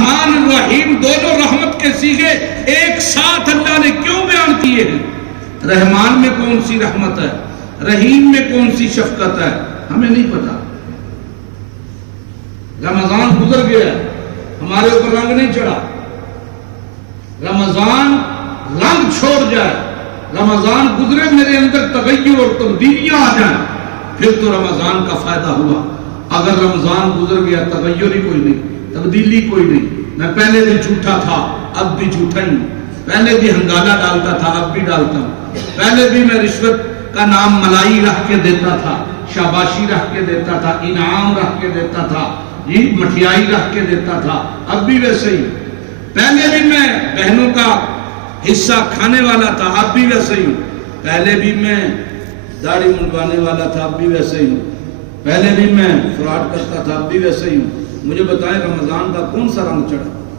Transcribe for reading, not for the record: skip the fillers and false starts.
رحمان الرحیم دونوں رحمت کے صیغے ایک ساتھ اللہ نے کیوں بیان کیے ہیں؟ رحمان میں کون سی رحمت ہے، رحیم میں کون سی شفقت ہے، ہمیں نہیں پتا۔ رمضان گزر گیا، ہمارے اوپر رنگ نہیں چڑھا۔ رمضان رنگ چھوڑ جائے، رمضان گزرے، میرے اندر تغیر اور تبدیلیاں آ جائیں، پھر تو رمضان کا فائدہ ہوا۔ اگر رمضان گزر گیا، تغیر ہی کوئی نہیں، تبدیلی کوئی نہیں، میں پہلے بھی جھوٹا تھا اب بھی جھوٹا ہی ہوں، پہلے بھی ہنگالہ ڈالتا تھا اب بھی ڈالتا ہوں، پہلے بھی میں رشوت کا نام ملائی رکھ کے دیتا تھا، شاباشی رکھ کے دیتا تھا، انعام رکھ کے دیتا تھا، مٹھیائی رکھ کے دیتا تھا، اب بھی ویسے ہی۔ پہلے بھی میں بہنوں کا حصہ کھانے والا تھا، اب بھی ویسے ہی ہوں۔ پہلے بھی میں داڑھی منڈوانے والا تھا، اب بھی ویسے ہی ہوں۔ پہلے بھی میں فراڈ کرتا تھا، اب بھی ویسے ہی ہوں۔ مجھے بتائیں رمضان کا کون سا رنگ چڑھا؟